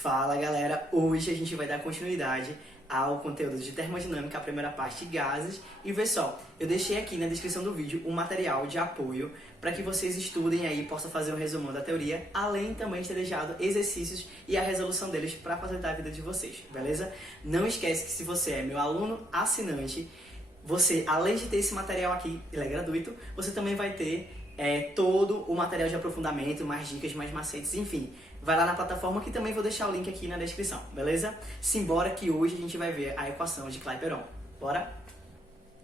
Fala galera, hoje a gente vai dar continuidade ao conteúdo de termodinâmica, a primeira parte de gases. E pessoal, eu deixei aqui na descrição do vídeo um material de apoio para que vocês estudem aí, possam fazer um resumo da teoria, além também de ter deixado exercícios e a resolução deles para facilitar a vida de vocês, beleza? Não esquece que se você é meu aluno assinante, você, além de ter esse material aqui, ele é gratuito, você também vai ter todo o material de aprofundamento, mais dicas, mais macetes, enfim. Vai lá na plataforma que também vou deixar o link aqui na descrição, beleza? Simbora que hoje a gente vai ver a equação de Clapeyron. Bora?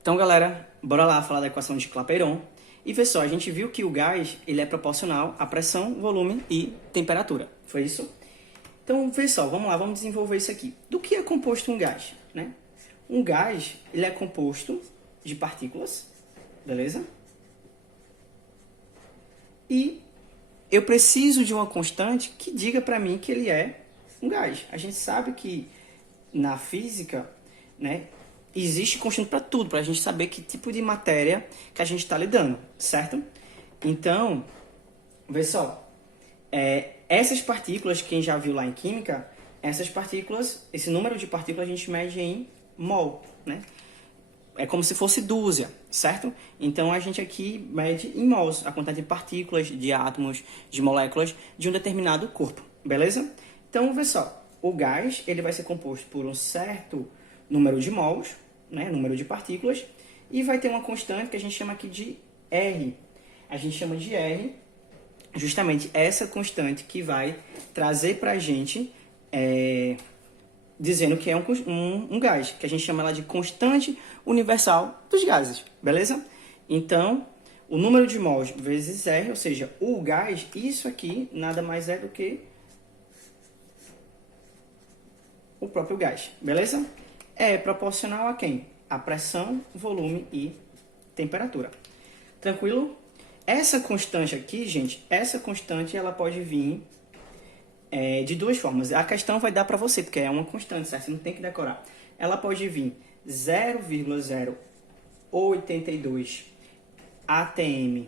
Então galera, bora lá falar da equação de Clapeyron. E pessoal, a gente viu que o gás ele é proporcional à pressão, volume e temperatura. Foi isso? Então pessoal, vamos lá, vamos desenvolver isso aqui. Do que é composto um gás, né? Um gás ele é composto de partículas, beleza? E eu preciso de uma constante que diga para mim que ele é um gás. A gente sabe que na física, né, existe constante para tudo, para a gente saber que tipo de matéria que a gente está lidando, certo? Então, pessoal, essas partículas, quem já viu lá em química, essas partículas, esse número de partículas a gente mede em mol, né? É como se fosse dúzia, certo? Então a gente aqui mede em mols a quantidade de partículas, de átomos, de moléculas de um determinado corpo, beleza? Então, pessoal, o gás ele vai ser composto por um certo número de mols, né, número de partículas, e vai ter uma constante que a gente chama aqui de R. A gente chama de R justamente essa constante que vai trazer para a gente dizendo que é um gás, que a gente chama ela de constante universal dos gases, beleza? Então, o número de mols vezes R, ou seja, o gás, isso aqui nada mais é do que o próprio gás, beleza? É proporcional a quem? A pressão, volume e temperatura. Tranquilo? Essa constante aqui, gente, essa constante ela pode vir de duas formas. A questão vai dar para você, porque é uma constante, certo? Você não tem que decorar. Ela pode vir 0,082 atm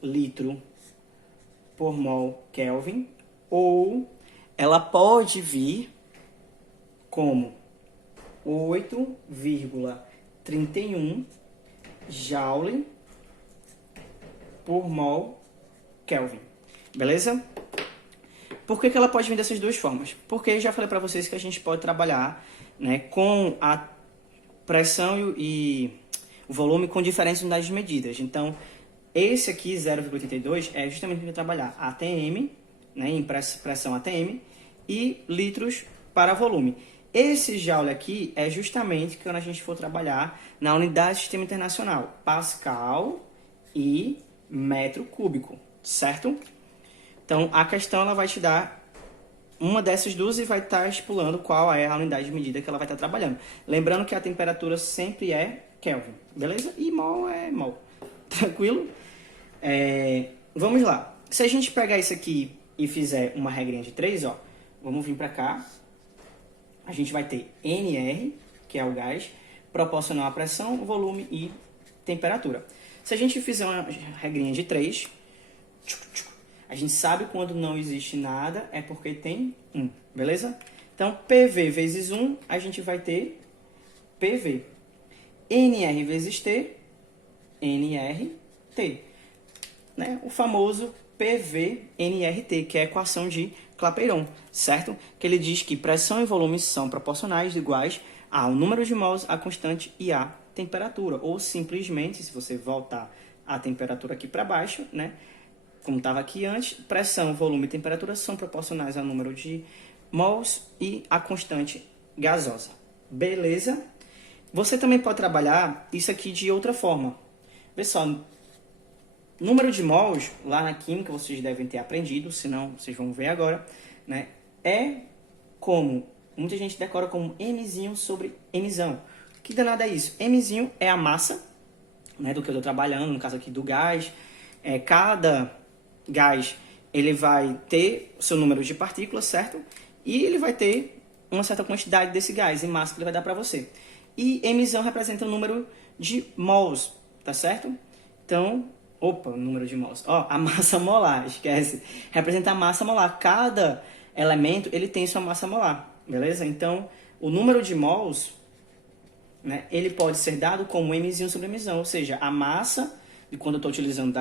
litro por mol Kelvin, ou ela pode vir como 8,31 joule por mol Kelvin. Beleza? Por que ela pode vir dessas duas formas? Porque eu já falei para vocês que a gente pode trabalhar, né, com a pressão e o volume com diferentes unidades medidas. Então, esse aqui, 0,82, é justamente para trabalhar ATM, né, em pressão ATM, e litros para volume. Esse joule aqui é justamente quando a gente for trabalhar na unidade de sistema internacional, Pascal e metro cúbico, certo? Então, a questão ela vai te dar uma dessas duas e vai estar estipulando qual é a unidade de medida que ela vai estar trabalhando. Lembrando que a temperatura sempre é Kelvin, beleza? E mol é mol. Tranquilo? Vamos lá. Se a gente pegar isso aqui e fizer uma regrinha de 3, ó, vamos vir para cá. A gente vai ter NR, que é o gás, proporcional à pressão, volume e temperatura. Se a gente fizer uma regrinha de 3, a gente sabe quando não existe nada, é porque tem 1, beleza? Então, PV vezes 1, a gente vai ter PV. NR vezes T, NRT. Né? O famoso PV-NRT, que é a equação de Clapeyron, certo? Que ele diz que pressão e volume são proporcionais iguais ao número de mols, a constante e a temperatura. Ou simplesmente, se você voltar a temperatura aqui para baixo, né? Como estava aqui antes, pressão, volume e temperatura são proporcionais ao número de mols e a constante gasosa. Beleza? Você também pode trabalhar isso aqui de outra forma. Pessoal, número de mols, lá na química vocês devem ter aprendido, senão vocês vão ver agora, né? É como, muita gente decora como Mzinho sobre Mzão. Que danada é isso? Mzinho é a massa, né, do que eu estou trabalhando, no caso aqui do gás. Cada gás ele vai ter o seu número de partículas, certo? E ele vai ter uma certa quantidade desse gás em massa que ele vai dar para você. E Mzão representa o número de mols, tá certo? Então, opa, o número de mols. Ó, a massa molar, esquece. Representa a massa molar. Cada elemento, ele tem sua massa molar, beleza? Então, o número de mols, né, ele pode ser dado como mzinho sobre mzão, ou seja, a massa de quando eu estou utilizando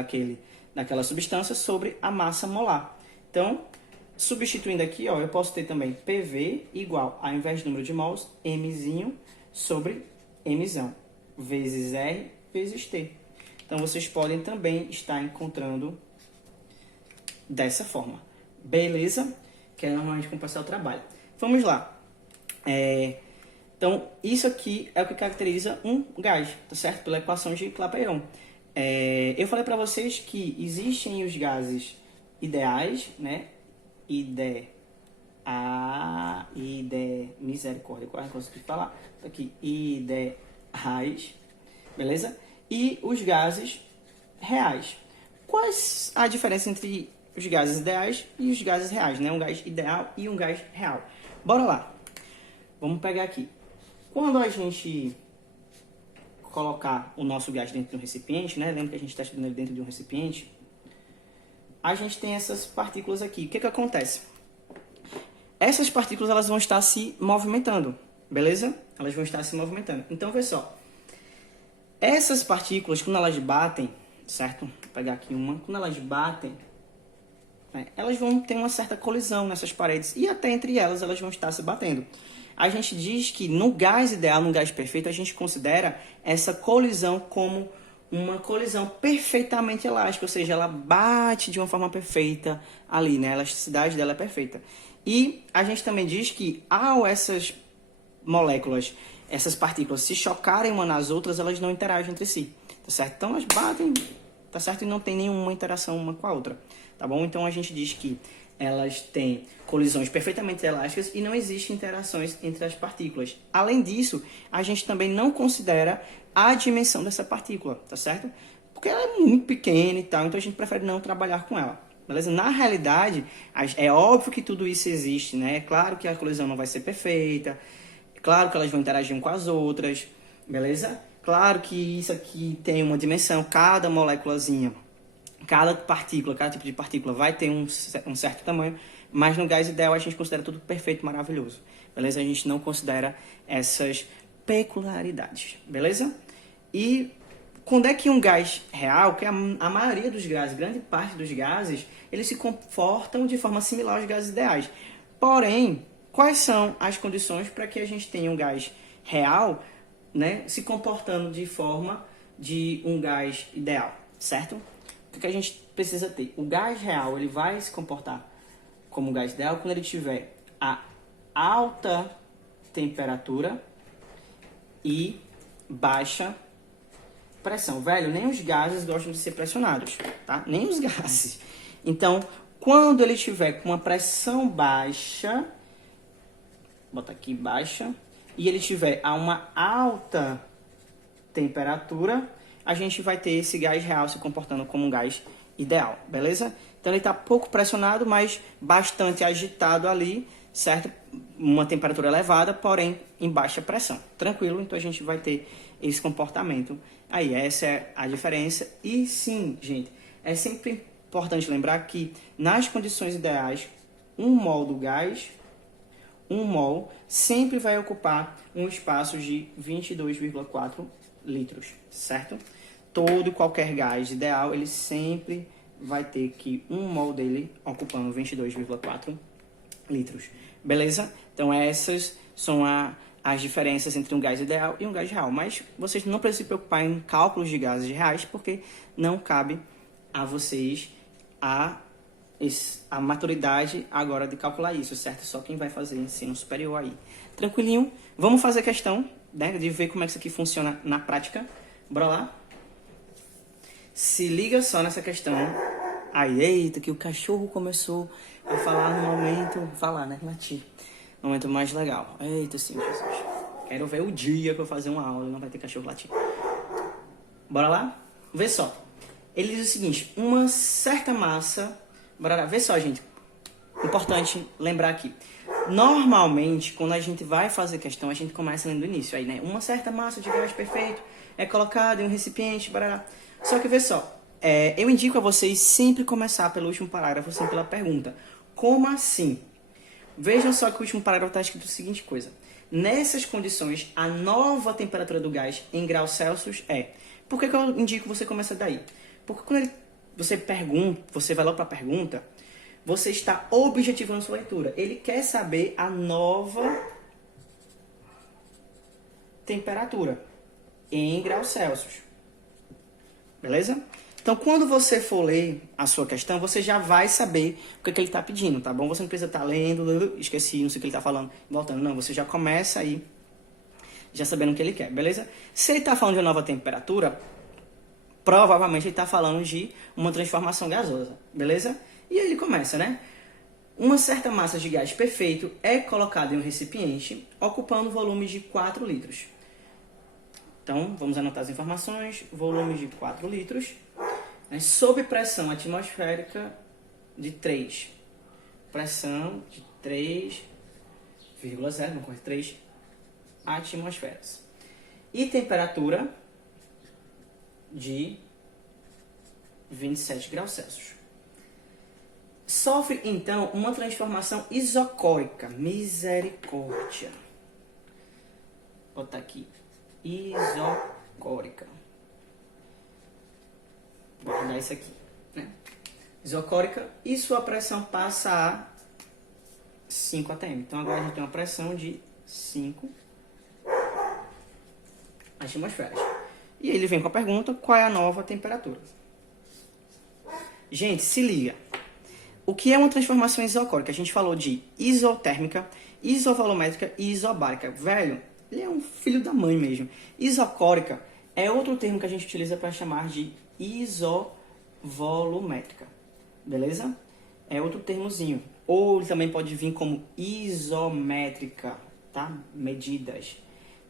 daquela substância sobre a massa molar. Então, substituindo aqui, ó, eu posso ter também PV igual, ao invés do número de mols, mzinho sobre mzão, vezes R vezes T. Então, vocês podem também estar encontrando dessa forma. Beleza? Que é normalmente como passar o trabalho. Vamos lá. Então, isso aqui é o que caracteriza um gás, tá certo? Pela equação de Clapeyron. Eu falei para vocês que existem os gases ideais, né? Misericórdia, quase não consigo falar. Tá aqui, ideais, beleza? E os gases reais. Quais a diferença entre os gases ideais e os gases reais, né? Um gás ideal e um gás real. Bora lá. Vamos pegar aqui. Quando a gente colocar o nosso gás dentro de um recipiente, né? Lembra que a gente está estudando ele dentro de um recipiente? A gente tem essas partículas aqui. O que acontece? Essas partículas elas vão estar se movimentando, beleza? Elas vão estar se movimentando. Então, vê só. Essas partículas, quando elas batem, certo? Vou pegar aqui uma. Quando elas batem, né, elas vão ter uma certa colisão nessas paredes. E até entre elas vão estar se batendo. A gente diz que no gás ideal, no gás perfeito, a gente considera essa colisão como uma colisão perfeitamente elástica, ou seja, ela bate de uma forma perfeita ali, né? A elasticidade dela é perfeita. E a gente também diz que ao essas moléculas, essas partículas se chocarem umas nas outras, elas não interagem entre si, tá certo? Então elas batem, tá certo? E não tem nenhuma interação uma com a outra, tá bom? Então a gente diz que elas têm colisões perfeitamente elásticas e não existem interações entre as partículas. Além disso, a gente também não considera a dimensão dessa partícula, tá certo? Porque ela é muito pequena e tal, então a gente prefere não trabalhar com ela, beleza? Na realidade, é óbvio que tudo isso existe, né? É claro que a colisão não vai ser perfeita, é claro que elas vão interagir com as outras, beleza? Claro que isso aqui tem uma dimensão, cada moléculazinha, cada partícula, cada tipo de partícula vai ter um certo tamanho, mas no gás ideal a gente considera tudo perfeito, maravilhoso, beleza? A gente não considera essas peculiaridades, beleza? E quando é que um gás real, que a maioria dos gases, grande parte dos gases, eles se comportam de forma similar aos gases ideais. Porém, quais são as condições para que a gente tenha um gás real, né, se comportando de forma de um gás ideal, certo? O que a gente precisa ter? O gás real ele vai se comportar como um gás ideal quando ele tiver a alta temperatura e baixa pressão. Velho, nem os gases gostam de ser pressionados, tá? Nem os gases. Então, quando ele tiver com uma pressão baixa, bota aqui baixa, e ele tiver a uma alta temperatura, a gente vai ter esse gás real se comportando como um gás ideal, beleza? Então ele está pouco pressionado, mas bastante agitado ali, certo? Uma temperatura elevada, porém em baixa pressão. Tranquilo? Então a gente vai ter esse comportamento aí. Essa é a diferença. E sim, gente, é sempre importante lembrar que nas condições ideais, 1 mol do gás, 1 mol, sempre vai ocupar um espaço de 22,4 litros, certo? Todo e qualquer gás ideal, ele sempre vai ter que 1 mol dele ocupando 22,4 litros. Beleza? Então essas são as diferenças entre um gás ideal e um gás real. Mas vocês não precisam se preocupar em cálculos de gases reais, porque não cabe a vocês a maturidade agora de calcular isso, certo? Só quem vai fazer ensino superior aí. Tranquilinho? Vamos fazer a questão, né, de ver como é que isso aqui funciona na prática. Bora lá? Se liga só nessa questão. Aí, eita, que o cachorro começou a falar no momento... Falar, né? Latir. No momento mais legal. Eita, sim, Jesus. Quero ver o dia que eu fazer uma aula e não vai ter cachorro latindo. Bora lá? Vê só. Ele diz o seguinte. Uma certa massa... Bora lá. Vê só, gente. Importante lembrar aqui. Normalmente, quando a gente vai fazer questão, a gente começa lendo do início. Aí, né? Uma certa massa de gás perfeito é colocada em um recipiente. Bora lá. Só que vê só. Eu indico a vocês sempre começar pelo último parágrafo, sempre pela pergunta. Como assim? Vejam só que o último parágrafo está escrito a seguinte coisa. Nessas condições, a nova temperatura do gás em graus Celsius é... Por que eu indico você começar daí? Porque quando você pergunta, você vai logo para a pergunta, você está objetivando sua leitura. Ele quer saber a nova temperatura em graus Celsius. Beleza? Então, quando você for ler a sua questão, você já vai saber o que ele está pedindo, tá bom? Você não precisa estar lendo, esqueci, não sei o que ele está falando, voltando. Não, você já começa aí, já sabendo o que ele quer, beleza? Se ele está falando de uma nova temperatura, provavelmente ele está falando de uma transformação gasosa, beleza? E aí ele começa, né? Uma certa massa de gás perfeito é colocada em um recipiente, ocupando volume de 4 litros. Então, vamos anotar as informações. Volume de 4 litros. Sob pressão atmosférica de 3. Pressão de 3,3 atmosferas. E temperatura de 27 graus Celsius. Sofre, então, uma transformação isocórica. Misericórdia. Vou botar aqui. Isocórica. Vou mudar isso aqui, né? Isocórica, e sua pressão passa a 5 atm. Então agora a gente tem uma pressão de 5 atmosferas. E ele vem com a pergunta, qual é a nova temperatura? Gente, se liga. O que é uma transformação isocórica? A gente falou de isotérmica, isovolométrica e isobárica. Velho, ele é um filho da mãe mesmo. Isocórica é outro termo que a gente utiliza para chamar de isovolumétrica. Beleza? É outro termozinho. Ou ele também pode vir como isométrica, tá? Medidas.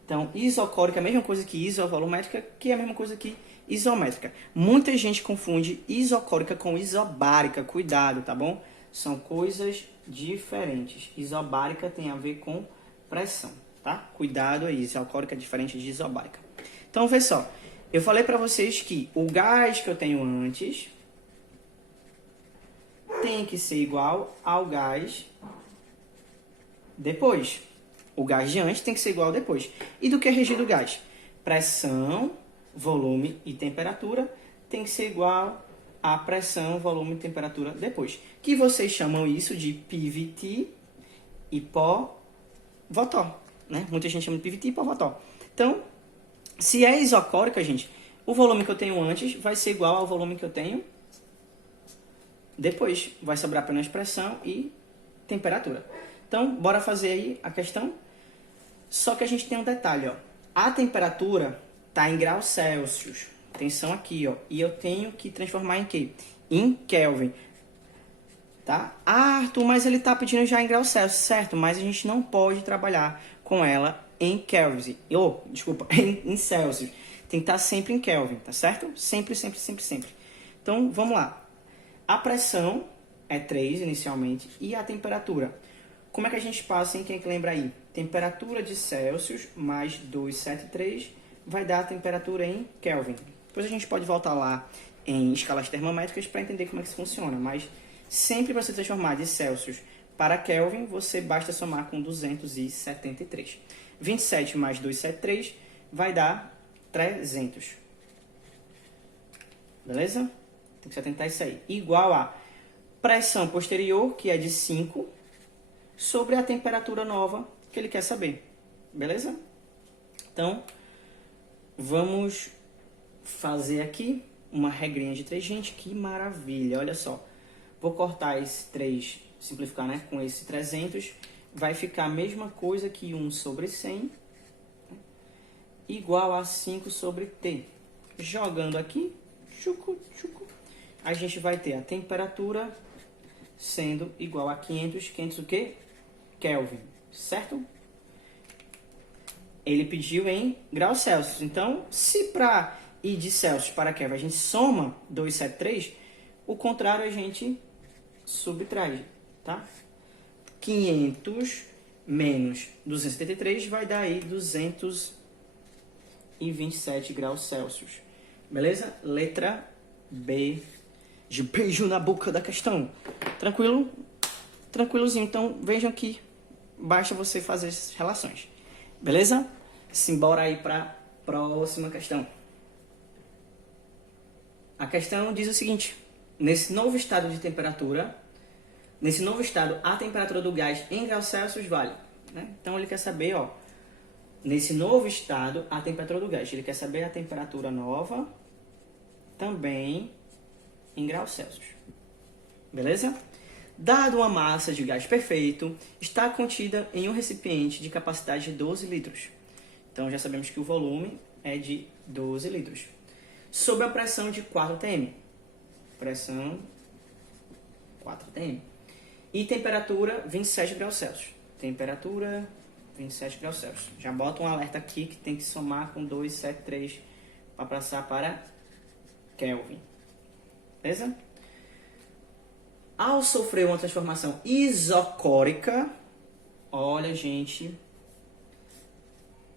Então, isocórica é a mesma coisa que isovolumétrica, que é a mesma coisa que isométrica. Muita gente confunde isocórica com isobárica. Cuidado, tá bom? São coisas diferentes. Isobárica tem a ver com pressão, tá? Cuidado aí, isocórica é diferente de isobárica. Então, vê só. Eu falei para vocês que o gás que eu tenho antes tem que ser igual ao gás depois. O gás de antes tem que ser igual ao depois. E do que é regido o gás? Pressão, volume e temperatura tem que ser igual a pressão, volume e temperatura depois. Que vocês chamam isso de PVT e pó-Votó, né? Muita gente chama de PVT e pó-Votó. Então, se é isocórica, gente, o volume que eu tenho antes vai ser igual ao volume que eu tenho depois. Vai sobrar apenas pressão e temperatura. Então, bora fazer aí a questão. Só que a gente tem um detalhe, ó. A temperatura está em graus Celsius. Atenção aqui, ó. E eu tenho que transformar em quê? Em Kelvin. Tá? Ah, Arthur, mas ele está pedindo já em graus Celsius, certo? Mas a gente não pode trabalhar com ela em Kelvin. Desculpa, em Celsius. Tem que estar sempre em Kelvin, tá certo? Sempre, sempre, sempre, sempre. Então, vamos lá. A pressão é 3 inicialmente e a temperatura. Como é que a gente passa, hein? Quem é que lembra aí? Temperatura de Celsius mais 273 vai dar a temperatura em Kelvin. Depois a gente pode voltar lá em escalas termométricas para entender como é que isso funciona. Mas sempre para você transformar de Celsius para Kelvin, você basta somar com 273. 27 mais 273 vai dar 300. Beleza? Tem que atentar isso aí. Igual a pressão posterior, que é de 5, sobre a temperatura nova que ele quer saber. Beleza? Então, vamos fazer aqui uma regrinha de 3. Gente, que maravilha. Olha só. Vou cortar esse 3, simplificar, né? Com esse 300. Vai ficar a mesma coisa que 1 sobre 100. Igual a 5 sobre T. Jogando aqui. Chucu, chucu. A gente vai ter a temperatura sendo igual a 500. 500 o quê? Kelvin, certo? Ele pediu em graus Celsius. Então, se para ir de Celsius para Kelvin a gente soma 273, o contrário a gente subtrai, tá? 500 menos 273 vai dar aí 227 graus Celsius. Beleza? Letra B. De beijo na boca da questão. Tranquilo? Tranquilozinho. Então, vejam que basta você fazer essas relações. Beleza? Simbora aí para a próxima questão. A questão diz o seguinte: nesse novo estado de temperatura, a temperatura do gás em graus Celsius vale, né? Então ele quer saber, ó, nesse novo estado, a temperatura do gás. Ele quer saber a temperatura nova também em graus Celsius. Beleza? Dado uma massa de gás perfeito, está contida em um recipiente de capacidade de 12 litros. Então já sabemos que o volume é de 12 litros. Sob a pressão de 4 atm. Pressão 4 atm. E temperatura 27 graus Celsius. Temperatura 27 graus Celsius. Já bota um alerta aqui que tem que somar com 273 para passar para Kelvin. Beleza? Ao sofrer uma transformação isocórica, olha, gente,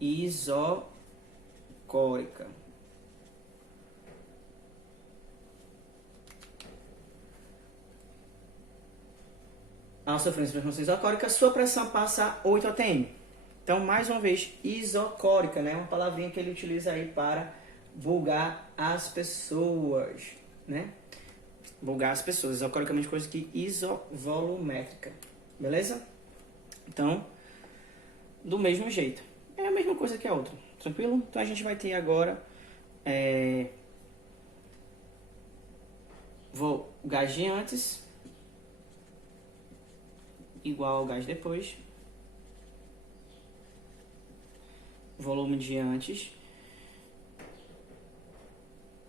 isocórica. Ao sofrer uma transformação isocórica, sua pressão passa a 8 atm. Então, mais uma vez, isocórica, né? Uma palavrinha que ele utiliza aí para bugar as pessoas, né? Bugar as pessoas, isocoricamente coisa que isovolumétrica, beleza? Então, do mesmo jeito, é a mesma coisa que a outra, tranquilo? Então a gente vai ter agora o gás de antes igual ao gás depois, volume de antes,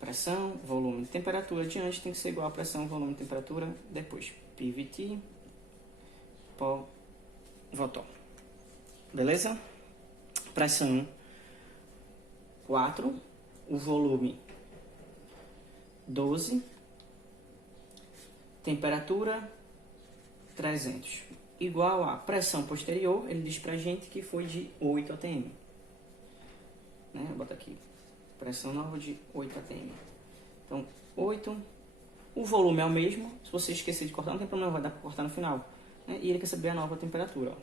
pressão, volume e temperatura de antes tem que ser igual a pressão, volume e temperatura depois. PVT por Voton. Beleza? Pressão 4, o volume 12, temperatura 300. Igual a pressão posterior, ele diz pra gente que foi de 8 atm. Né? Vou botar aqui. Pressão nova de 8 atm. Então, 8. O volume é o mesmo. Se você esquecer de cortar, não tem problema, vai dar para cortar no final. Né? E ele quer saber a nova temperatura. Ó.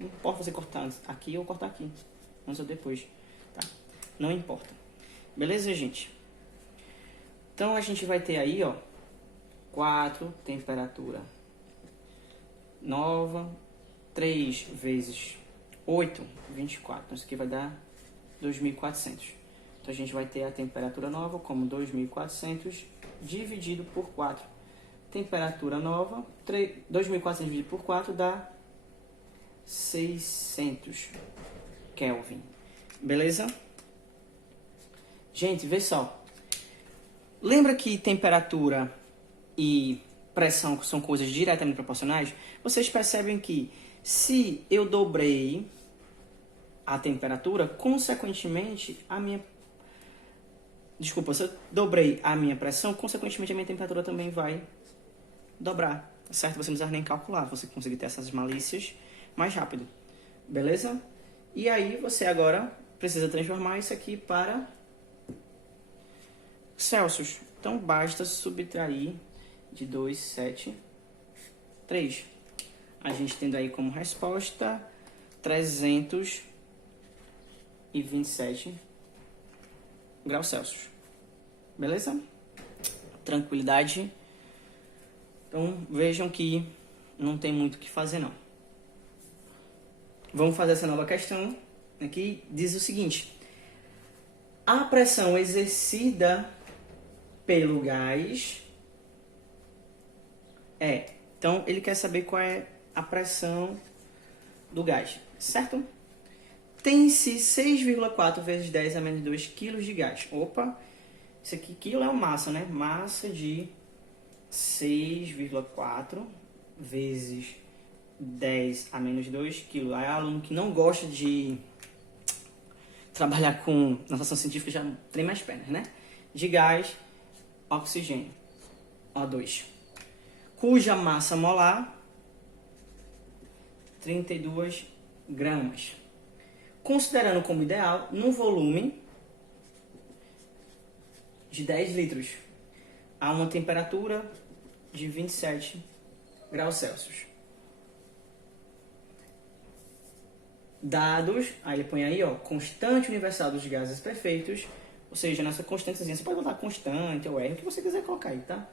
Não importa você cortar aqui ou cortar aqui. Antes ou depois. Tá? Não importa. Beleza, gente? Então, a gente vai ter aí, ó, 4, temperatura nova, 3 vezes 8, 24. Então, isso aqui vai dar 2.400. Então, a gente vai ter a temperatura nova como 2.400 dividido por 4. Temperatura nova, 2.400 dividido por 4 dá 600 Kelvin. Beleza? Gente, vê só. Lembra que temperatura e pressão são coisas diretamente proporcionais? Vocês percebem que se eu dobrei a temperatura, consequentemente, se eu dobrei a minha pressão, consequentemente a minha temperatura também vai dobrar, certo? Você não precisa nem calcular, você consegue ter essas malícias mais rápido, beleza? E aí você agora precisa transformar isso aqui para Celsius. Então basta subtrair de 273. A gente tendo aí como resposta 327 graus Celsius. Beleza? Tranquilidade. Então vejam que não tem muito o que fazer não. Vamos fazer essa nova questão aqui. Diz o seguinte: a pressão exercida pelo gás então ele quer saber qual é a pressão do gás, certo? Tem-se 6,4 vezes 10 a menos 2 kg de gás. Opa, isso aqui, quilo é uma massa, né? Massa de 6,4 vezes 10 a menos 2 kg. Aí aluno que não gosta de trabalhar com notação científica já treme as pernas, né? De gás, oxigênio, O2. Cuja massa molar, 32 gramas. Considerando como ideal, num volume de 10 litros, a uma temperatura de 27 graus Celsius. Dados, aí ele põe aí, ó, constante universal dos gases perfeitos, ou seja, nessa constantezinha, você pode botar constante ou R, o que você quiser colocar aí, tá?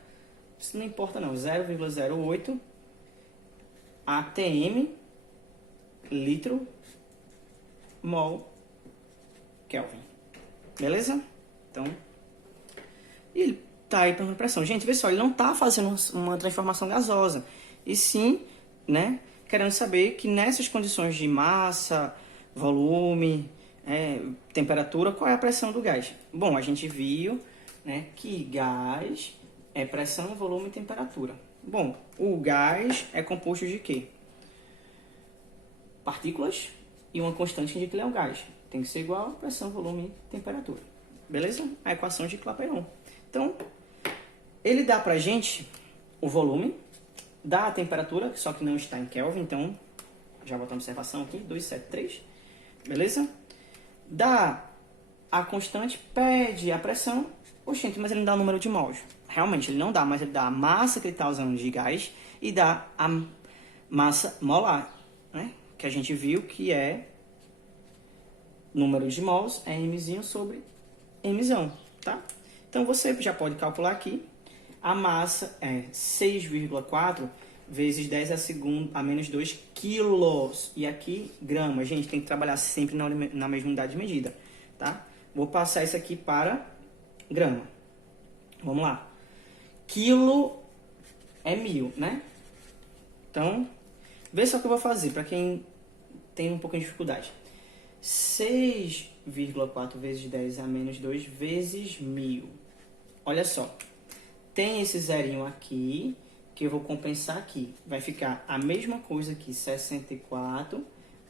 Isso não importa não, 0,08 atm litro mol Kelvin. Beleza? Então, e ele tá aí para pressão. Gente, vê só, ele não tá fazendo uma transformação gasosa, e sim, né, querendo saber que nessas condições de massa, volume, temperatura, qual é a pressão do gás? Bom, a gente viu, né, que gás é pressão, volume e temperatura. Bom, o gás é composto de quê? Partículas e uma constante que indica que ele é um gás. Tem que ser igual a pressão, volume e temperatura. Beleza? A equação de Clapeyron. Então, ele dá pra gente o volume, dá a temperatura, só que não está em Kelvin, então já botamos observação aqui, 273, beleza? Dá a constante, pede a pressão, oxente, mas ele não dá o número de mols. Realmente, ele não dá, mas ele dá a massa que ele está usando de gás e dá a massa molar, né? Que a gente viu que é número de mols é Mzinho sobre Mzão, tá? Então, você já pode calcular aqui. A massa é 6,4 vezes 10 a menos 2 quilos. E aqui, gramas. Gente, tem que trabalhar sempre na mesma unidade de medida, tá? Vou passar isso aqui para grama. Vamos lá. Quilo é 1000, né? Então, vê só o que eu vou fazer, para quem tem um pouquinho de dificuldade. 6,4 vezes 10 a menos 2 vezes 1000. Olha só. Tem esse zerinho aqui, que eu vou compensar aqui. Vai ficar a mesma coisa aqui, 64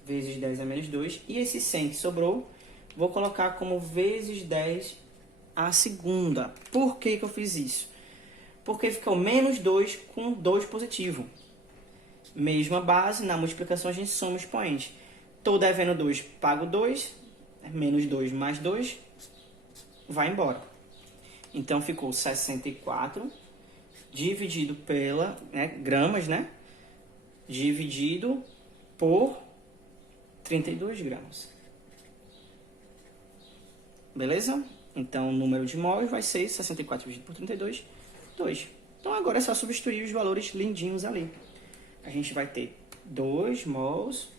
vezes 10 a menos 2. E esse 100 que sobrou, vou colocar como vezes 10 a segunda. Por que que eu fiz isso? Porque ficou menos 2 com 2 positivo. Mesma base, na multiplicação a gente soma expoente. Estou devendo 2, pago 2, menos 2 mais 2, vai embora. Então, ficou 64 dividido pela, gramas, né? Dividido por 32 gramas. Beleza? Então, o número de mols vai ser 64 dividido por 32, 2. Então, agora é só substituir os valores lindinhos ali. A gente vai ter 2 mols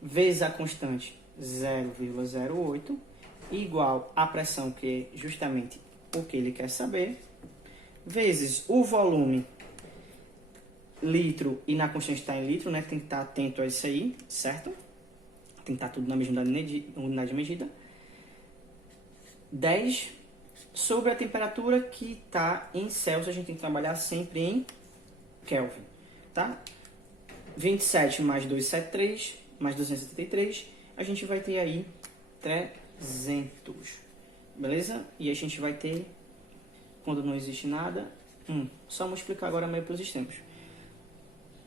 vezes a constante 0,08 igual à pressão, que é justamente o que ele quer saber, vezes o volume, litro, e na constante está em litro, né? Tem que estar atento a isso aí, certo? Tem que estar tudo na mesma unidade de medida. 10 sobre a temperatura que está em Celsius, a gente tem que trabalhar sempre em Kelvin, tá? 27 mais 273, mais 273, a gente vai ter aí 300. Beleza? E a gente vai ter, quando não existe nada, só multiplicar agora meio pelos extremos.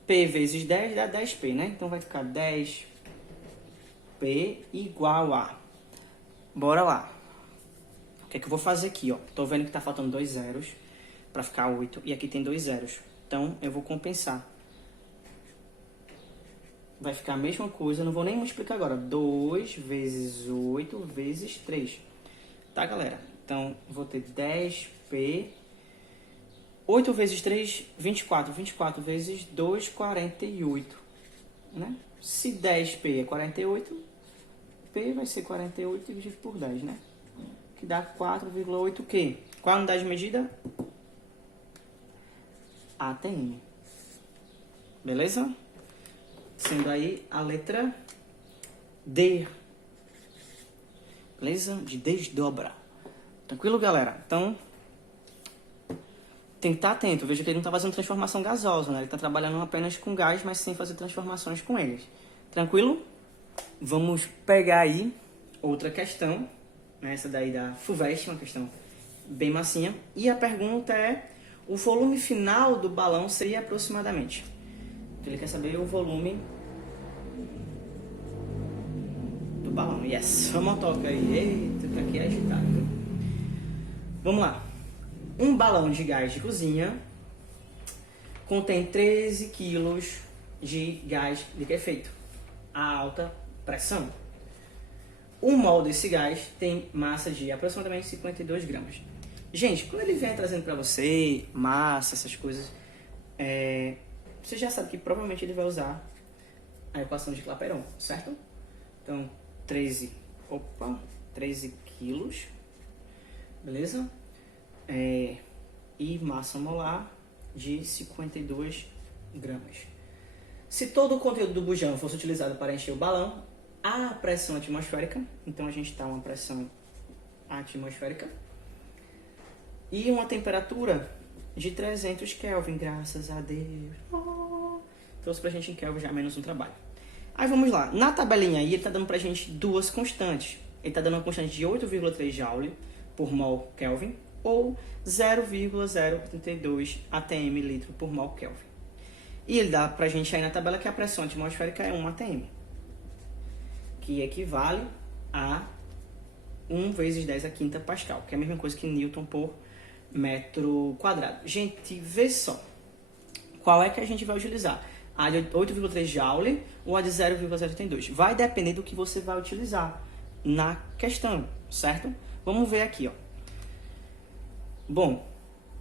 P vezes 10 dá 10P, né? Então vai ficar 10P igual a... Bora lá. O que é que eu vou fazer aqui, ó? Tô vendo que tá faltando 2 zeros para ficar 8. E aqui tem 2 zeros. Então, eu vou compensar. Vai ficar a mesma coisa, não vou nem multiplicar agora. 2 vezes 8 vezes 3. Tá, galera? Então, vou ter 10P. 8 vezes 3, 24. 24 vezes 2, 48. Né? Se 10P é 48, P vai ser 48 dividido por 10, né? Que dá 4,8 Q. Qual a unidade de medida? ATM. Beleza? Sendo aí a letra D. Beleza? De desdobra. Tranquilo, galera? Então, tem que estar atento. Veja que ele não está fazendo transformação gasosa, né? Ele está trabalhando apenas com gás, mas sem fazer transformações com eles. Tranquilo? Vamos pegar aí outra questão. Essa daí da FUVEST, uma questão bem massinha. E a pergunta é: o volume final do balão seria aproximadamente? Ele quer saber o volume do balão. Yes, vamos tocar aí. Eita, tá aqui agitado. Viu? Vamos lá. Um balão de gás de cozinha contém 13 quilos de gás liquefeito a alta pressão. O mol desse gás tem massa de aproximadamente 52 gramas. Gente, quando ele vem trazendo para você massa, essas coisas, você já sabe que provavelmente ele vai usar a equação de Clapeyron, certo? Então, 13 quilos, beleza? E massa molar de 52 gramas. Se todo o conteúdo do bujão fosse utilizado para encher o balão, a pressão atmosférica, então a gente está uma pressão atmosférica, e uma temperatura de 300 Kelvin, graças a Deus. Trouxe pra gente em Kelvin já menos um trabalho. Aí vamos lá, na tabelinha aí ele está dando pra gente duas constantes. Ele está dando uma constante de 8,3 Joule por mol Kelvin ou 0,082 atm litro por mol Kelvin. E ele dá pra gente aí na tabela que a pressão atmosférica é 1 atm, que equivale a 1 vezes 10 a quinta Pascal, que é a mesma coisa que Newton por metro quadrado. Gente, vê só, qual é que a gente vai utilizar? A de 8,3 Joule ou a de 0,082? Vai depender do que você vai utilizar na questão, certo? Vamos ver aqui, ó. Bom,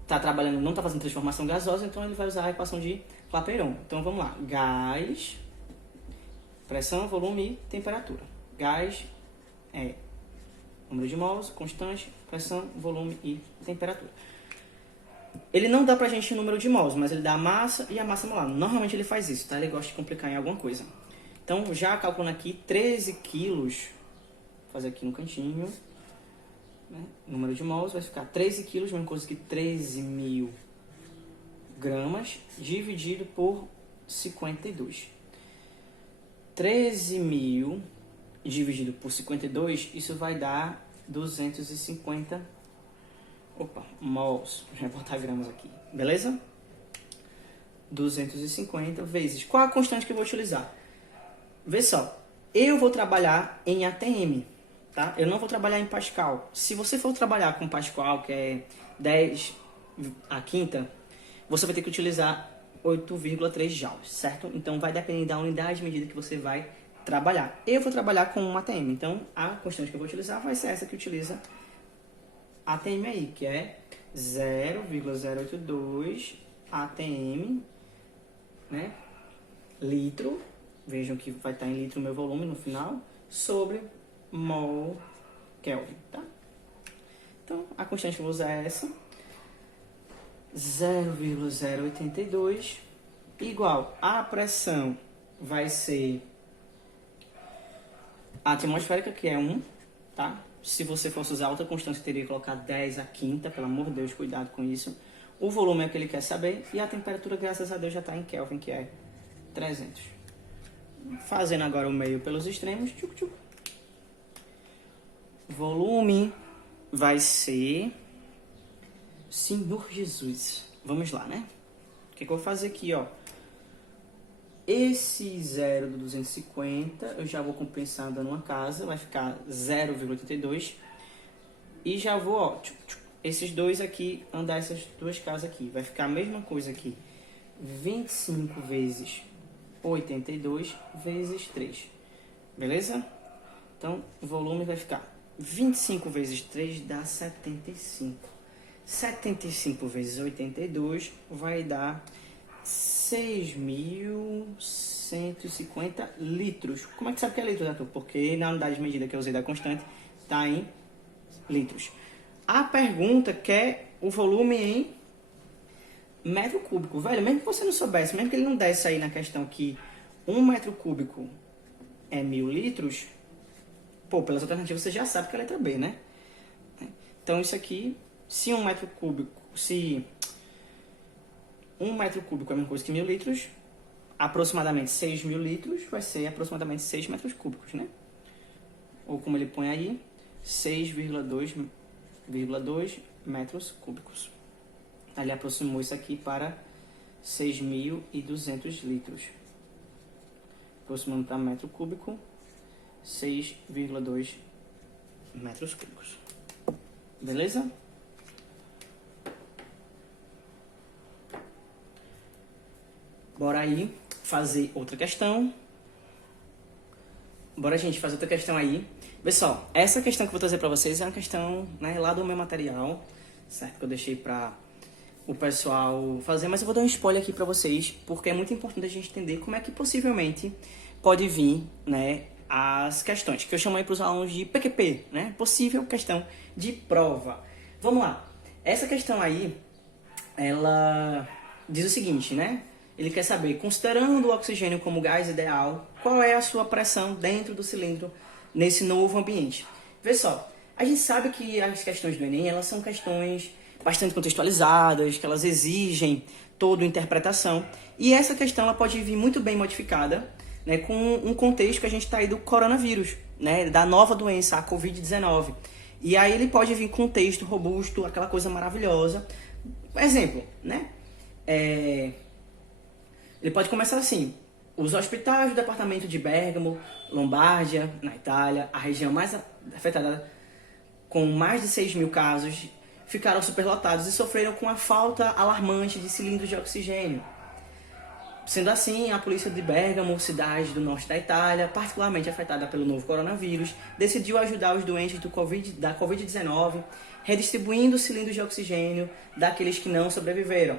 tá trabalhando, não tá fazendo transformação gasosa, então ele vai usar a equação de Clapeyron. Então vamos lá, gás, pressão, volume e temperatura. Gás é número de mols, constante, pressão, volume e temperatura. Ele não dá pra gente o número de mols, mas ele dá a massa e a massa molar. Normalmente ele faz isso, tá? Ele gosta de complicar em alguma coisa. Então, já calculando aqui, 13 quilos, vou fazer aqui no cantinho, né? Número de mols vai ficar 13 quilos, mesma coisa que 13.000 gramas, dividido por 52. 13.000 dividido por 52, isso vai dar 250 mols. Já vou botar gramas aqui, beleza? 250 vezes. Qual a constante que eu vou utilizar? Vê só, eu vou trabalhar em ATM, tá? Eu não vou trabalhar em Pascal. Se você for trabalhar com Pascal, que é 10 a quinta, você vai ter que utilizar 8,3 joules, certo? Então vai depender da unidade de medida que você vai trabalhar. Eu vou trabalhar com um ATM, então a constante que eu vou utilizar vai ser essa que utiliza ATM aí, que é 0,082 ATM, né? Litro, vejam que vai estar em litro o meu volume no final, sobre mol Kelvin, tá? Então, a constante que eu vou usar é essa, 0,082, igual a pressão vai ser a atmosférica, que é 1, tá? Se você fosse usar outra constante, teria que colocar 10 a quinta, pelo amor de Deus, cuidado com isso. O volume é o que ele quer saber e a temperatura, graças a Deus, já está em Kelvin, que é 300. Fazendo agora o meio pelos extremos. Tchuc, tchuc. Volume vai ser... Senhor Jesus. Vamos lá, né? O que eu vou fazer aqui, ó? Esse 0 do 250, eu já vou compensar dando uma casa, vai ficar 0,82. E já vou, ó, esses dois aqui, andar essas duas casas aqui. Vai ficar a mesma coisa aqui. 25 vezes 82 vezes 3. Beleza? Então, o volume vai ficar 25 vezes 3 dá 75. 75 vezes 82 vai dar 6.150 litros. Como é que sabe que é litro, Arthur? Porque na unidade de medida que eu usei da constante está em litros. A pergunta quer o volume em metro cúbico. Velho, mesmo que você não soubesse, mesmo que ele não desse aí na questão que 1 metro cúbico é 1.000 litros, pô, pelas alternativas você já sabe que é a letra B, né? Então isso aqui, se 1 metro cúbico é a mesma coisa que 1.000 litros, aproximadamente 6.000 litros vai ser aproximadamente 6 metros cúbicos, né? Ou como ele põe aí, 6,2 metros cúbicos. Ele aproximou isso aqui para 6.200 litros. Aproximando para metro cúbico, 6,2 metros cúbicos. Beleza? Bora aí fazer outra questão. Bora, gente, fazer outra questão aí. Pessoal, essa questão que eu vou trazer para vocês é uma questão, né, lá do meu material, certo? Que eu deixei para o pessoal fazer, mas eu vou dar um spoiler aqui para vocês, porque é muito importante a gente entender como é que possivelmente pode vir, né, as questões, que eu chamo aí para os alunos de PQP, né? Possível questão de prova. Vamos lá. Essa questão aí, ela diz o seguinte, né? Ele quer saber, considerando o oxigênio como gás ideal, qual é a sua pressão dentro do cilindro nesse novo ambiente? Vê só, a gente sabe que as questões do Enem, elas são questões bastante contextualizadas, que elas exigem toda a interpretação, e essa questão ela pode vir muito bem modificada, né, com um contexto que a gente está aí do coronavírus, né, da nova doença, a Covid-19. E aí ele pode vir com um texto robusto, aquela coisa maravilhosa. Exemplo, né? Ele pode começar assim: os hospitais do departamento de Bergamo, Lombardia, na Itália, a região mais afetada, com mais de 6.000 casos, ficaram superlotados e sofreram com a falta alarmante de cilindros de oxigênio. Sendo assim, a polícia de Bergamo, cidade do norte da Itália, particularmente afetada pelo novo coronavírus, decidiu ajudar os doentes da Covid-19, redistribuindo cilindros de oxigênio daqueles que não sobreviveram.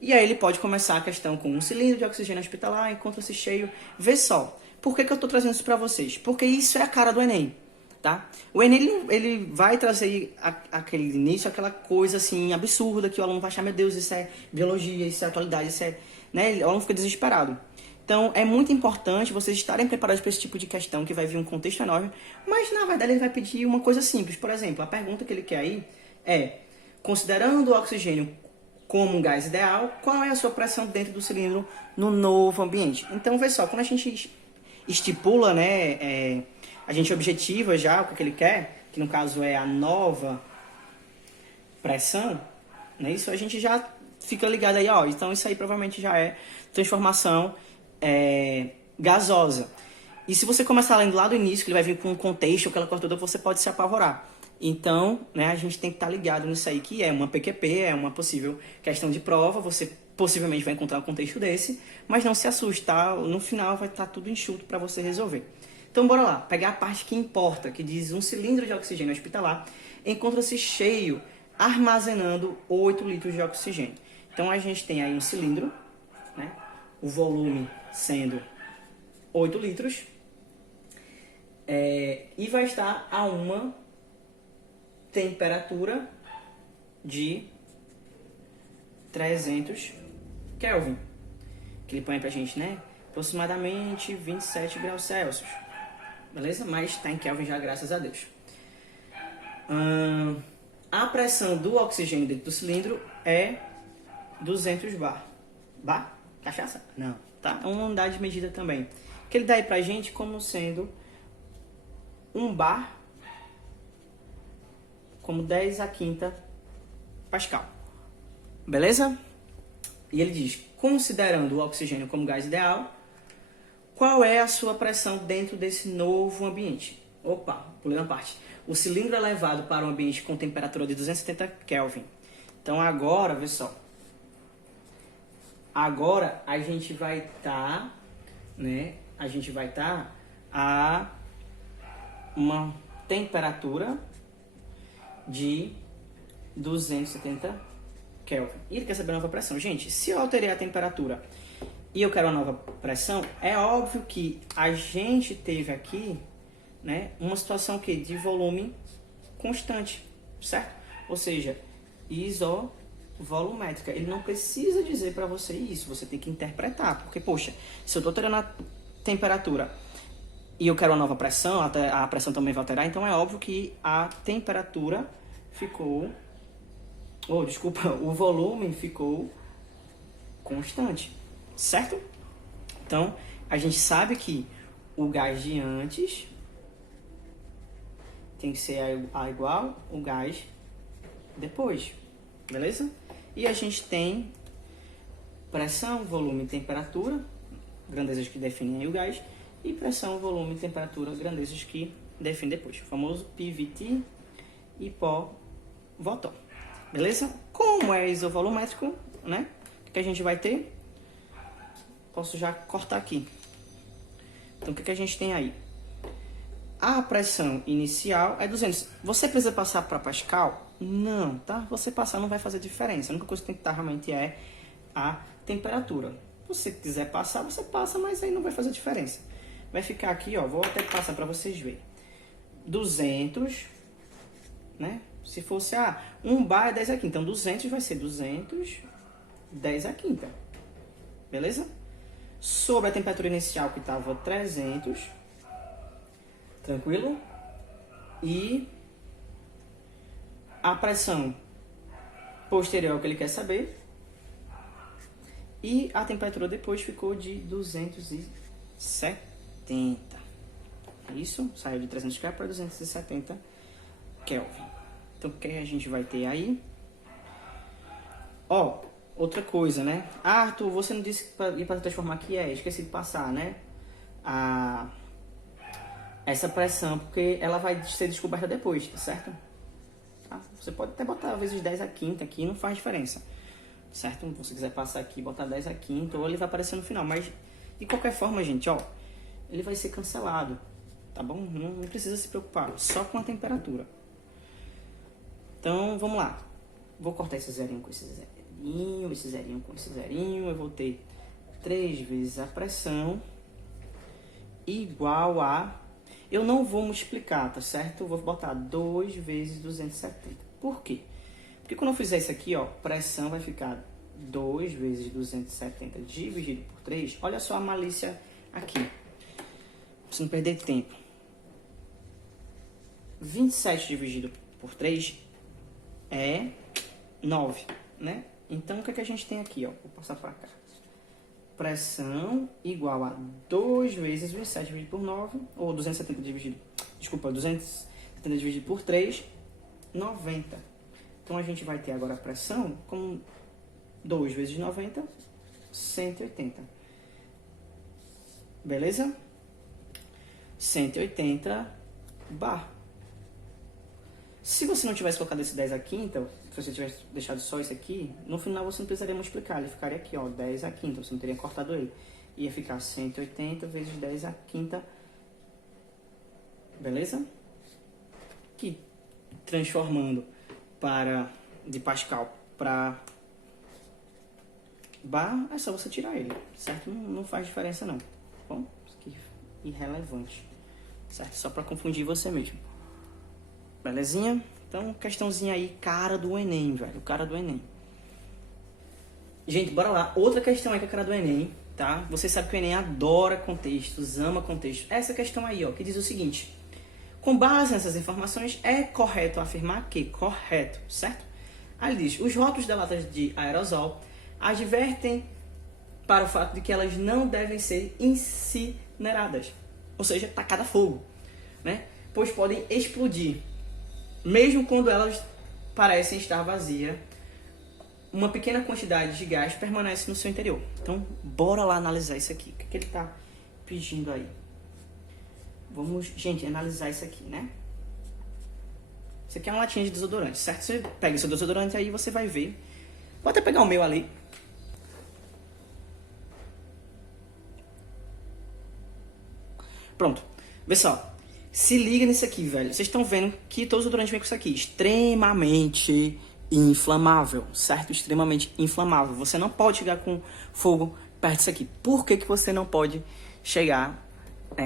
E aí ele pode começar a questão com um cilindro de oxigênio hospitalar, encontra-se cheio. Vê só, por que eu estou trazendo isso para vocês? Porque isso é a cara do Enem, tá? O Enem, ele vai trazer aquele início, aquela coisa assim absurda que o aluno vai achar, meu Deus, isso é biologia, isso é atualidade, isso é... Né? O aluno fica desesperado. Então, é muito importante vocês estarem preparados para esse tipo de questão, que vai vir um contexto enorme, mas, na verdade, ele vai pedir uma coisa simples. Por exemplo, a pergunta que ele quer aí é, considerando o oxigênio como um gás ideal, qual é a sua pressão dentro do cilindro no novo ambiente? Então, vê só, quando a gente estipula, né, a gente objetiva já o que ele quer, que no caso é a nova pressão, né, isso a gente já fica ligado aí, ó, então isso aí provavelmente já é transformação gasosa. E se você começar lendo lá do início, que ele vai vir com um contexto, aquela coisa toda, você pode se apavorar. Então, né, a gente tem que estar ligado nisso aí, que é uma PQP, é uma possível questão de prova, você possivelmente vai encontrar um contexto desse, mas não se assuste, tá? No final vai estar tudo enxuto para você resolver. Então, bora lá, pegar a parte que importa, que diz um cilindro de oxigênio hospitalar encontra-se cheio, armazenando 8 litros de oxigênio. Então, a gente tem aí um cilindro, né, o volume sendo 8 litros, e vai estar a uma temperatura de 300 Kelvin, que ele põe pra gente, né? Aproximadamente 27 graus Celsius. Beleza? Mas tá em Kelvin já, graças a Deus. A pressão do oxigênio dentro do cilindro é 200 bar. Bar? Cachaça? Não. Tá? É uma unidade de medida também. Que ele dá aí pra gente como sendo um bar como 10 a quinta Pascal. Beleza? E ele diz, considerando o oxigênio como gás ideal, qual é a sua pressão dentro desse novo ambiente? Opa, pulei uma parte. O cilindro é levado para um ambiente com temperatura de 270 Kelvin. Então agora, vê só. Agora a gente vai estar, né? A gente vai estar a uma temperatura de 270 Kelvin. E ele quer saber a nova pressão. Gente, se eu alterei a temperatura e eu quero uma nova pressão, é óbvio que a gente teve aqui, né, uma situação que de volume constante, certo? Ou seja, isovolumétrica. Ele não precisa dizer para você isso, você tem que interpretar. Porque, poxa, se eu estou alterando a temperatura e eu quero uma nova pressão, a pressão também vai alterar, então é óbvio que a temperatura ficou... o volume ficou constante, certo? Então, a gente sabe que o gás de antes tem que ser igual o gás depois, beleza? E a gente tem pressão, volume e temperatura, grandezas que definem aí o gás, e pressão, volume e temperatura, grandezas que definem depois, o famoso PVT e pó-Voton. Beleza? Como é isovolumétrico, né? O que a gente vai ter? posso já cortar aqui. Então, o que a gente tem aí? A pressão inicial é 200. Você precisa passar para Pascal? Não, tá? Você passar não vai fazer diferença. A única coisa que tem que estar realmente é a temperatura. Se você quiser passar, você passa, mas aí não vai fazer diferença. Vai ficar aqui, ó, vou até passar para vocês verem. 200, né? Se fosse, 1 bar é 10 a quinta. Então, 200 vai ser 200, 10 a quinta. Beleza? Sobre a temperatura inicial, que estava 300. Tranquilo? E a pressão posterior é o que ele quer saber. E a temperatura depois ficou de 270. Isso, saiu de 300 Kelvin para 270 Kelvin. Então, o que a gente vai ter aí? Ó, outra coisa, né? Arthur, você não disse que para transformar aqui esqueci de passar, né? Essa pressão, porque ela vai ser descoberta depois, tá certo? Tá? Você pode até botar vezes 10 a quinta aqui, não faz diferença. Certo? Se você quiser passar aqui, botar 10 a quinta, ou ele vai aparecer no final. Mas, de qualquer forma, gente, ó, ele vai ser cancelado, tá bom? Não precisa se preocupar, só com a temperatura. Então, vamos lá. Vou cortar esse zerinho com esse zerinho, esse zerinho com esse zerinho. Eu vou ter 3 vezes a pressão igual a... Eu não vou multiplicar, tá certo? Eu vou botar 2 vezes 270. Por quê? Porque quando eu fizer isso aqui, ó, pressão vai ficar 2 vezes 270 dividido por 3. Olha só a malícia aqui. Pra você não perder tempo. 27 dividido por 3 é 9, né? Então, o que a gente tem aqui, ó? Vou passar para cá. Pressão igual a 2 vezes 27 dividido por 9, ou 270 dividido... Desculpa, 270 dividido por 3, 90. Então, a gente vai ter agora a pressão como 2 vezes 90, 180. Beleza? 180 bar. Se você não tivesse colocado esse 10 a quinta, se você tivesse deixado só esse aqui, no final você não precisaria multiplicar. Ele ficaria aqui, ó, 10 a quinta. Você não teria cortado ele. Ia ficar 180 vezes 10 a quinta. Beleza? Aqui, transformando de Pascal para bar, é só você tirar ele, certo? Não faz diferença não. Bom, isso aqui é irrelevante, certo? Só para confundir você mesmo. Belezinha? Então, questãozinha aí, cara do Enem, velho. Cara do Enem. Gente, bora lá. Outra questão aí que é a cara do Enem, tá? Você sabe que o Enem adora contextos, ama contextos. Essa questão aí, ó, que diz o seguinte. Com base nessas informações, é correto afirmar que... Correto, certo? Aí ele diz, os rótulos das latas de aerosol advertem para o fato de que elas não devem ser incineradas. Ou seja, tacada a fogo, né? Pois podem explodir. Mesmo quando elas parecem estar vazias, uma pequena quantidade de gás permanece no seu interior. Então, bora lá analisar isso aqui. O que ele está pedindo aí? Vamos, gente, analisar isso aqui, né? Isso aqui é uma latinha de desodorante, certo? Você pega seu desodorante aí, você vai ver. Vou até pegar o meu ali. Pronto. Vê só. Se liga nisso aqui, velho. Vocês estão vendo que todos os desodorantes vêm com isso aqui. Extremamente inflamável, certo? Extremamente inflamável. Você não pode chegar com fogo perto disso aqui. Por que você não pode chegar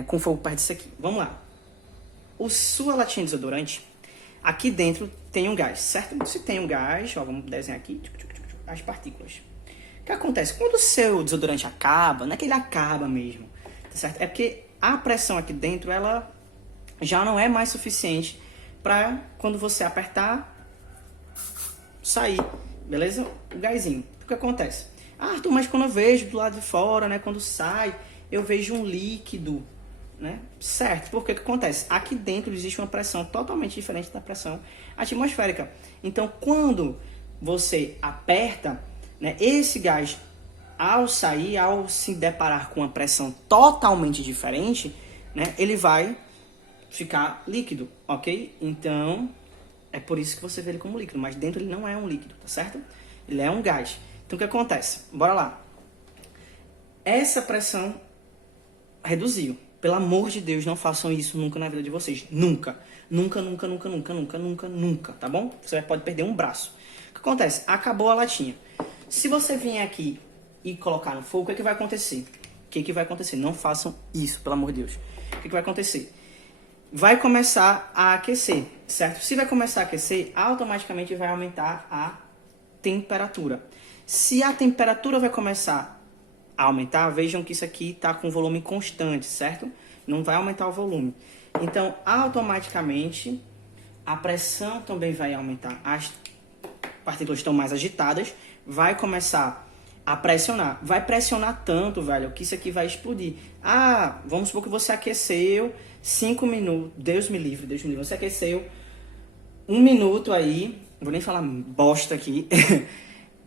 com fogo perto disso aqui? Vamos lá. Sua latinha de desodorante, aqui dentro tem um gás, certo? Se tem um gás, ó, vamos desenhar aqui as partículas. O que acontece? Quando o seu desodorante acaba, não é que ele acaba mesmo, tá certo? É porque a pressão aqui dentro, ela já não é mais suficiente para quando você apertar, sair, beleza? O gásinho. O que acontece? Arthur, mas quando eu vejo do lado de fora, né, quando sai, eu vejo um líquido, né? Certo, porque o que acontece? Aqui dentro existe uma pressão totalmente diferente da pressão atmosférica. Então, quando você aperta, né, esse gás, ao sair, ao se deparar com uma pressão totalmente diferente, né, ele vai ficar líquido, ok? Então, é por isso que você vê ele como líquido, mas dentro ele não é um líquido, tá certo? Ele é um gás. Então, o que acontece? Bora lá. essa pressão reduziu. Pelo amor de Deus, não façam isso nunca na vida de vocês. Nunca. Nunca, nunca, nunca, nunca, nunca, nunca, nunca, tá bom? Você pode perder um braço. O que acontece? Acabou a latinha. Se você vier aqui e colocar no fogo, o que vai acontecer? O que vai acontecer? Não façam isso, pelo amor de Deus. O que vai acontecer? Vai começar a aquecer, certo? Se vai começar a aquecer, automaticamente vai aumentar a temperatura. Se a temperatura vai começar a aumentar, vejam que isso aqui está com volume constante, certo? Não vai aumentar o volume. Então, automaticamente, a pressão também vai aumentar. As partículas estão mais agitadas, vai começar a pressionar. Vai pressionar tanto, velho, que isso aqui vai explodir. Ah, vamos supor que você aqueceu 5 minutos. Deus me livre, Deus me livre. Você aqueceu 1 minuto aí. Não vou nem falar bosta aqui.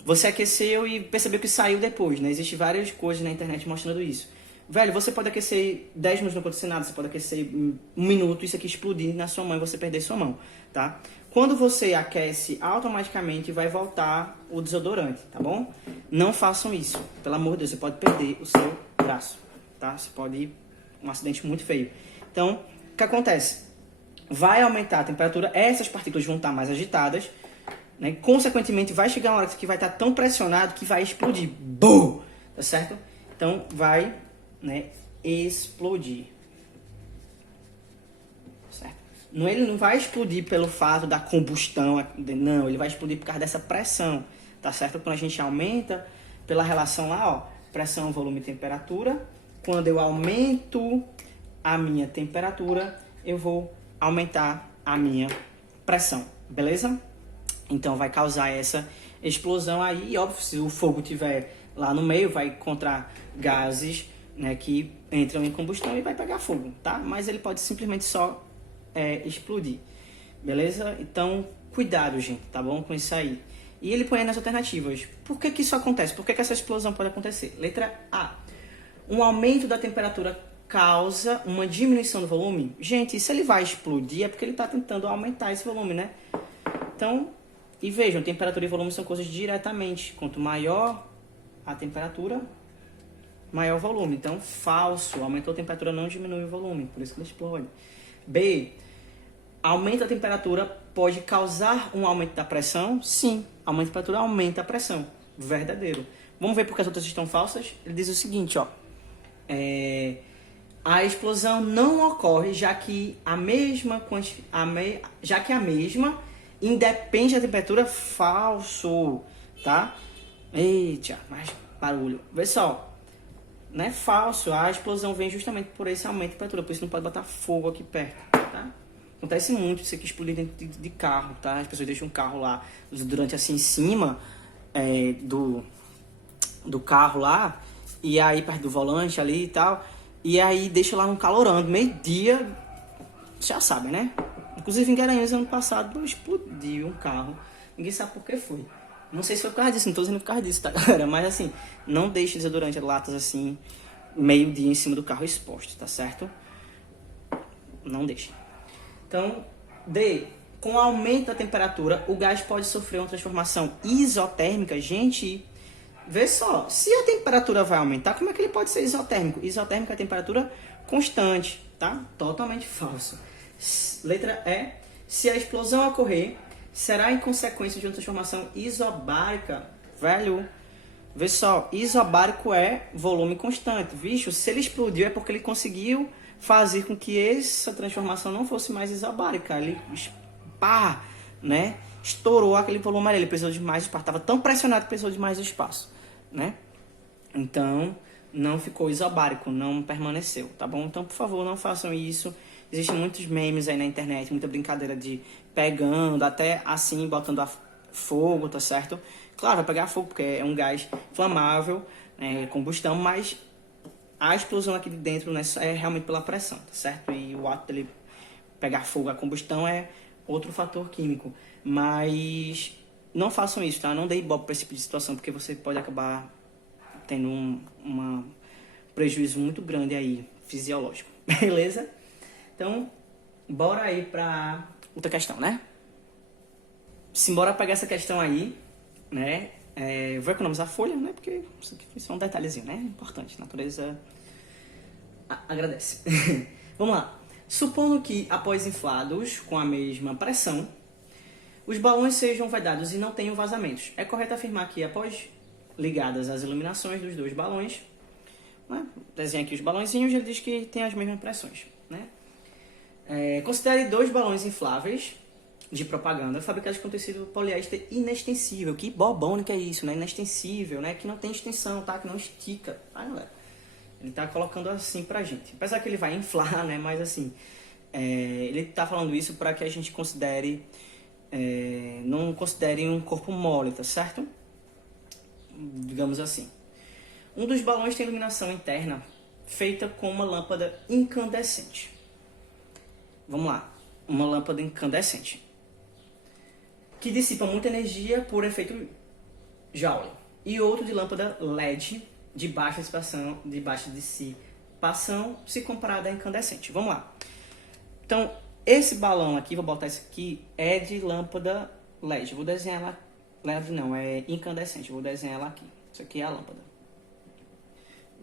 Você aqueceu e percebeu que saiu depois, né? Existem várias coisas na internet mostrando isso. Velho, você pode aquecer 10 minutos, não acontecer nada. Você pode aquecer 1 minuto, isso aqui explodir na sua mão e você perder sua mão, tá? Quando você aquece, automaticamente vai voltar o desodorante, tá bom? Não façam isso. Pelo amor de Deus, você pode perder o seu braço, tá? Você pode ir um acidente muito feio. Então, o que acontece? Vai aumentar a temperatura, essas partículas vão estar mais agitadas, né? Consequentemente, vai chegar uma hora que vai estar tão pressionado que vai explodir. Bum! Tá certo? Então, vai, né, explodir. Certo? Não, ele não vai explodir pelo fato da combustão, não, ele vai explodir por causa dessa pressão, tá certo? Quando a gente aumenta, pela relação lá, ó, pressão, volume e temperatura, quando eu aumento a minha temperatura, eu vou aumentar a minha pressão, beleza? Então vai causar essa explosão aí, e óbvio, se o fogo tiver lá no meio, vai encontrar gases, né, que entram em combustão e vai pegar fogo, tá? Mas ele pode simplesmente só explodir, beleza? Então, cuidado, gente, tá bom? Com isso aí. E ele põe aí nas alternativas. Por que isso acontece? Por que essa explosão pode acontecer? Letra A. Um aumento da temperatura causa uma diminuição do volume. Gente, se ele vai explodir é porque ele está tentando aumentar esse volume, né? Então, e vejam, temperatura e volume são coisas diretamente. Quanto maior a temperatura, maior o volume. Então, falso. Aumentou a temperatura, não diminui o volume. Por isso que ele explode. B. Aumento a temperatura pode causar um aumento da pressão? Sim. Aumento da temperatura aumenta a pressão. Verdadeiro. Vamos ver porque as outras estão falsas? Ele diz o seguinte, ó. A explosão não ocorre já que a mesma independe da temperatura. Falso, tá? Eita, mais barulho. Vê só, não é falso. A explosão vem justamente por esse aumento de temperatura, por isso não pode botar fogo aqui perto, tá? Acontece muito isso aqui explodir dentro de carro, tá? As pessoas deixam o carro lá durante assim em cima do carro lá, e aí perto do volante ali e tal, e aí deixa lá no calorando, meio-dia, já sabem, né? Inclusive em Garanhuns, ano passado, explodiu um carro, ninguém sabe por que foi. Não sei se foi por causa disso, não tô dizendo por causa disso, tá, galera? Mas assim, não deixe desodorante latas assim, meio-dia em cima do carro exposto, tá certo? Não deixe. Então, D. Com o aumento da temperatura, o gás pode sofrer uma transformação isotérmica. Gente, vê só, se a temperatura vai aumentar, como é que ele pode ser isotérmico? Isotérmico é a temperatura constante, tá? Totalmente falso. Letra E. Se a explosão ocorrer, será em consequência de uma transformação isobárica. Velho, vê só, isobárico é volume constante. Bicho, se ele explodiu é porque ele conseguiu fazer com que essa transformação não fosse mais isobárica. Ele, né? Estourou aquele volume ali, ele precisou de mais espaço. Estava tão pressionado que precisou de mais espaço, né? Então, não ficou isobárico, não permaneceu, tá bom? Então, por favor, não façam isso. Existem muitos memes aí na internet, muita brincadeira de pegando, até assim, botando a fogo, tá certo? Claro, vai pegar fogo, porque é um gás inflamável, combustão, mas a explosão aqui de dentro, né, é realmente pela pressão, tá certo? E o ato dele pegar fogo, a combustão, é outro fator químico. Mas não façam isso, tá? Não dê ibope pra esse tipo de situação, porque você pode acabar tendo um prejuízo muito grande aí, fisiológico. Beleza? Então, bora aí pra outra questão, né? Simbora pegar essa questão aí, né? Vou economizar folha, né? Porque isso aqui é um detalhezinho, né? Importante. A natureza agradece. Vamos lá. Supondo que, após inflados com a mesma pressão, os balões sejam vedados e não tenham vazamentos. É correto afirmar que, após ligadas as iluminações dos dois balões, né? Desenha aqui os balãozinhos, ele diz que tem as mesmas pressões, né? Considere 2 balões infláveis de propaganda fabricados com tecido poliéster inextensível. Que bobão que é isso, né? Inextensível, né? Que não tem extensão, tá? Que não estica, tá, galera? Ele tá colocando assim pra gente. Apesar que ele vai inflar, né? Mas assim, ele tá falando isso para que a gente considere, não considere um corpo mole, tá certo? Digamos assim. Um dos balões tem iluminação interna feita com uma lâmpada incandescente. Vamos lá. Uma lâmpada incandescente que dissipa muita energia por efeito Joule. E outro de lâmpada LED de baixa dissipação se comparada a incandescente. Vamos lá. Então, esse balão aqui, vou botar esse aqui, é de lâmpada LED. Vou desenhar ela. LED não, é incandescente. Vou desenhar ela aqui. Isso aqui é a lâmpada.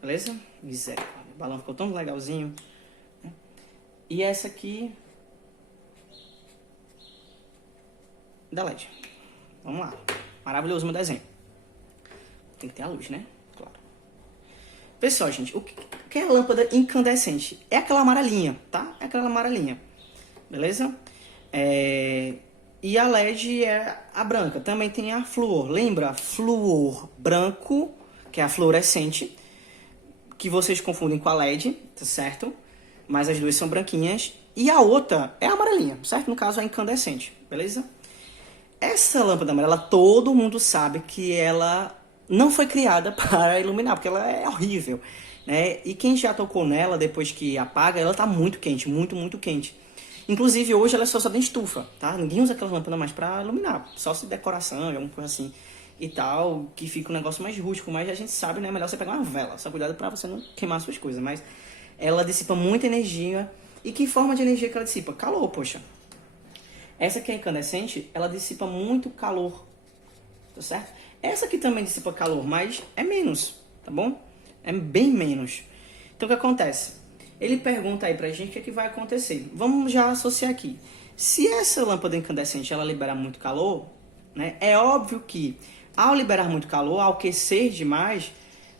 Beleza? Misericórdia. O balão ficou tão legalzinho. E essa aqui da LED. Vamos lá. Maravilhoso meu desenho. Tem que ter a luz, né? Claro. Pessoal, gente, o que é a lâmpada incandescente? É aquela amarelinha, tá? É aquela amarelinha. Beleza? E a LED é a branca. Também tem a flúor. Lembra? Flúor branco, que é a fluorescente, que vocês confundem com a LED, tá certo? Mas as duas são branquinhas. E a outra é a amarelinha, certo? No caso, a incandescente, beleza? Essa lâmpada amarela, todo mundo sabe que ela não foi criada para iluminar, porque ela é horrível, né? E quem já tocou nela, depois que apaga, ela tá muito quente, muito, muito quente. Inclusive, hoje ela só tem estufa, tá? Ninguém usa aquela lâmpada mais para iluminar, só se decoração, alguma coisa assim e tal, que fica um negócio mais rústico, mas a gente sabe, né? É melhor você pegar uma vela, só cuidado para você não queimar suas coisas, mas ela dissipa muita energia. E que forma de energia que ela dissipa? Calor, poxa. Essa aqui é incandescente, ela dissipa muito calor, tá certo? Essa aqui também dissipa calor, mas é menos, tá bom? É bem menos. Então o que acontece? Ele pergunta aí pra gente o que vai acontecer. Vamos já associar aqui. Se essa lâmpada incandescente ela liberar muito calor, né? É óbvio que ao liberar muito calor, ao aquecer demais,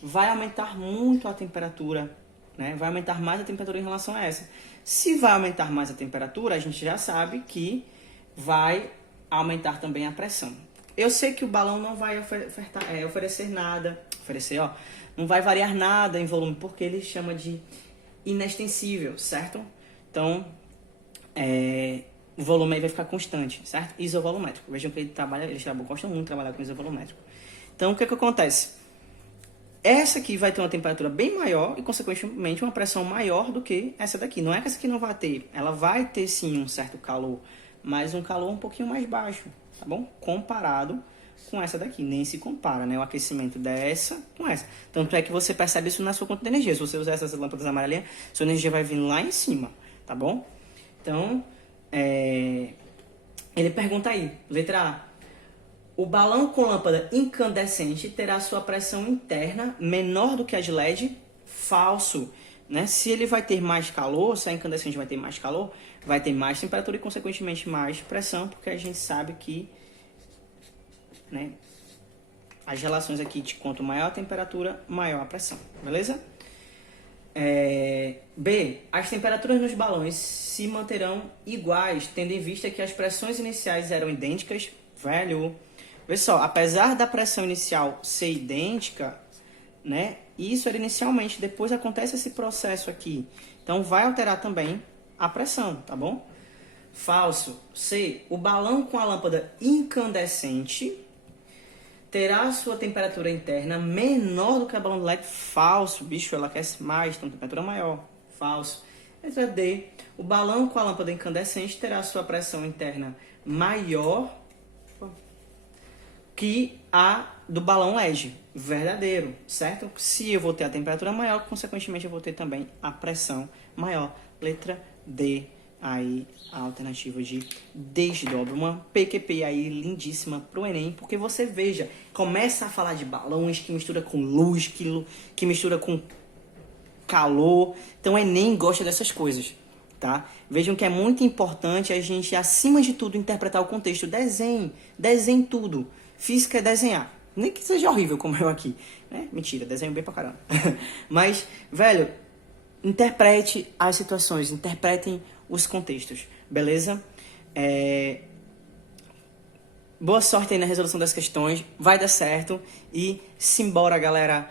vai aumentar muito a temperatura, né? Vai aumentar mais a temperatura em relação a essa. Se vai aumentar mais a temperatura, a gente já sabe que vai aumentar também a pressão. Eu sei que o balão não vai oferecer nada, não vai variar nada em volume, porque ele chama de inextensível, certo? Então, o volume aí vai ficar constante, certo? Isovolumétrico. Vejam que eles gostam muito de trabalhar com isovolumétrico. Então, o que acontece? Essa aqui vai ter uma temperatura bem maior e, consequentemente, uma pressão maior do que essa daqui. Não é que essa aqui não vai ter. Ela vai ter, sim, um certo calor, mas um calor um pouquinho mais baixo, tá bom? Comparado com essa daqui. Nem se compara, né? O aquecimento dessa com essa. Tanto é que você percebe isso na sua conta de energia. Se você usar essas lâmpadas amarelinhas, sua energia vai vir lá em cima, tá bom? Então, ele pergunta aí, letra A. O balão com lâmpada incandescente terá sua pressão interna menor do que a de LED? Falso, né? Se ele vai ter mais calor, se a incandescente vai ter mais calor, vai ter mais temperatura e, consequentemente, mais pressão, porque a gente sabe que, né, as relações aqui de quanto maior a temperatura, maior a pressão, beleza? B. As temperaturas nos balões se manterão iguais, tendo em vista que as pressões iniciais eram idênticas. Velho, pessoal, apesar da pressão inicial ser idêntica, né, isso era inicialmente, depois acontece esse processo aqui. Então, vai alterar também a pressão, tá bom? Falso. C. O balão com a lâmpada incandescente terá sua temperatura interna menor do que a balão de LED. Falso. Bicho, ela aquece mais, então temperatura maior. Falso. Letra D. O balão com a lâmpada incandescente terá sua pressão interna maior que a do balão LED. Verdadeiro, certo? Se eu vou ter a temperatura maior, consequentemente eu vou ter também a pressão maior. Letra D. aí a alternativa de desdobra. Uma PQP aí lindíssima pro Enem, porque você veja, começa a falar de balões que mistura com luz, que mistura com calor. Então o Enem gosta dessas coisas, tá? Vejam que é muito importante a gente, acima de tudo, interpretar o contexto. Desenhe tudo. Física é desenhar. Nem que seja horrível como eu aqui, né? Mentira, desenho bem pra caramba. Mas, velho, interprete as situações, interpretem os contextos, beleza? Boa sorte aí na resolução das questões, vai dar certo e simbora, galera.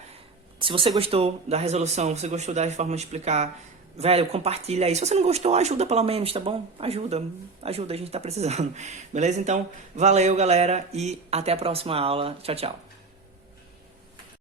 Se você gostou da resolução, você gostou da forma de explicar, velho, compartilha aí. Se você não gostou, ajuda pelo menos, tá bom? Ajuda, a gente tá precisando, beleza? Então, valeu, galera, e até a próxima aula. Tchau, tchau.